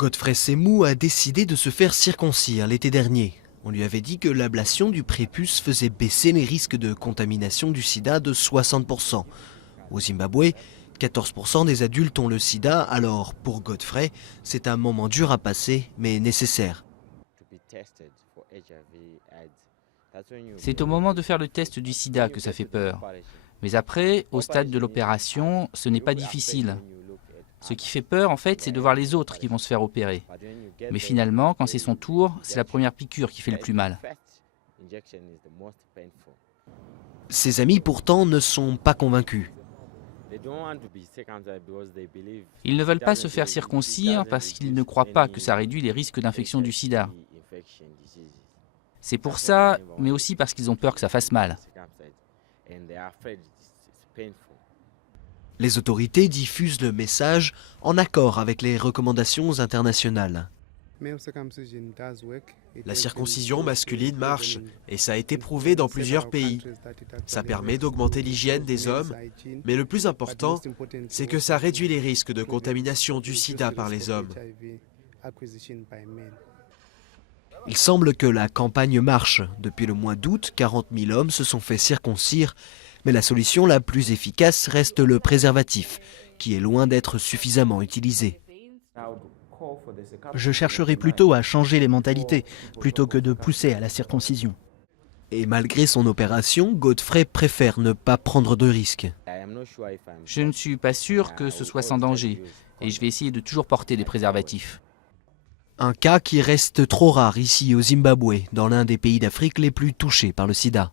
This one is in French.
Godfrey Semou a décidé de se faire circoncire l'été dernier. On lui avait dit que l'ablation du prépuce faisait baisser les risques de contamination du sida de 60%. Au Zimbabwe, 14% des adultes ont le sida, alors pour Godfrey, c'est un moment dur à passer, mais nécessaire. C'est au moment de faire le test du sida que ça fait peur. Mais après, au stade de l'opération, ce n'est pas difficile. Ce qui fait peur, en fait, c'est de voir les autres qui vont se faire opérer. Mais finalement, quand c'est son tour, c'est la première piqûre qui fait le plus mal. Ses amis, pourtant, ne sont pas convaincus. Ils ne veulent pas se faire circoncire parce qu'ils ne croient pas que ça réduit les risques d'infection du sida. C'est pour ça, mais aussi parce qu'ils ont peur que ça fasse mal. Les autorités diffusent le message en accord avec les recommandations internationales. La circoncision masculine marche et ça a été prouvé dans plusieurs pays. Ça permet d'augmenter l'hygiène des hommes, mais le plus important, c'est que ça réduit les risques de contamination du sida par les hommes. Il semble que la campagne marche. Depuis le mois d'août, 40 000 hommes se sont fait circoncire. Mais la solution la plus efficace reste le préservatif, qui est loin d'être suffisamment utilisé. Je chercherai plutôt à changer les mentalités, plutôt que de pousser à la circoncision. Et malgré son opération, Godfrey préfère ne pas prendre de risques. Je ne suis pas sûr que ce soit sans danger, et je vais essayer de toujours porter des préservatifs. Un cas qui reste trop rare ici au Zimbabwe, dans l'un des pays d'Afrique les plus touchés par le sida.